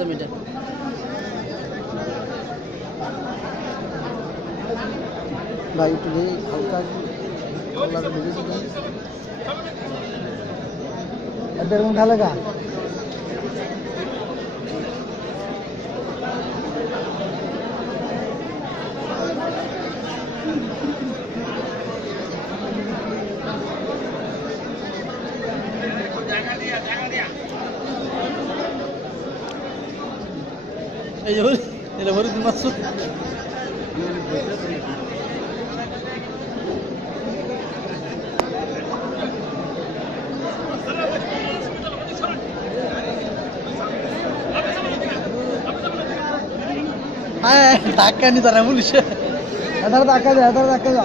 metre ভাই একটু হালকা কলার বেরিয়েছে এরকম ঢালে গা এই যে এটা ভরে দিন মাছ হ্যাঁ ধাক্কা নি তারা পুলিশে এধারে ধাক্কা যা এধারে ধাক্কা যা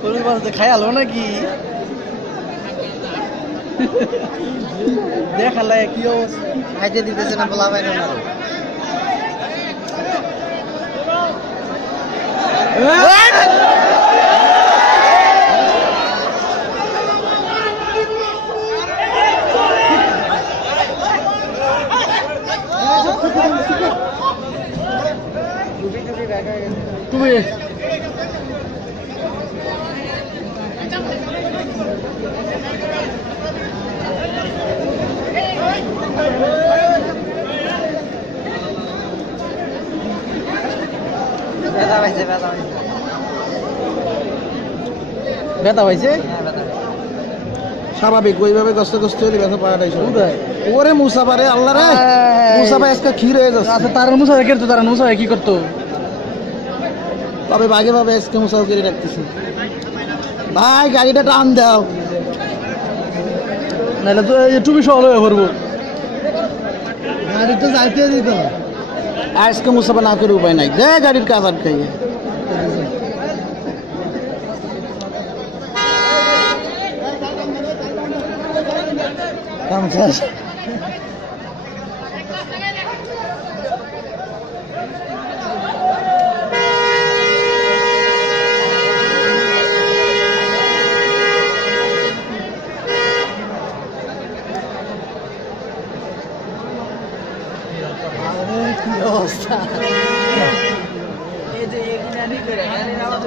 পুলিশ বাসে খাই আলো নাকি দেখালে কি অবস্থা খাইতে দিতেছে না বলা ভাই না তুমি ব্যথা হয়েছে স্বাভাবিক ওইভাবে কষ্ট কষ্ট হলে ব্যথা পাওয়াটাই ওরে মুসা পারে আল্লাহ রে মুসা ভাই আজকে ক্ষীর হয়ে যাচ্ছে আচ্ছা তারা মুসা করতো তারা মুসা কি করতো তবে ভাগে ভাবে আজকে মুসাও করে রাখতেছি ভাই গাড়িটা টান দাও নাহলে তো এই টুপি সহ হয়ে পড়বো গাড়ি তো যাইতে দিত আজকে মুসাফা না করে উপায় নাই যে গাড়ির কাজ আটকাইয়ে কাম শেষ কি অবস্থা এই যে এখানে করে গাড়ির আওয়াজ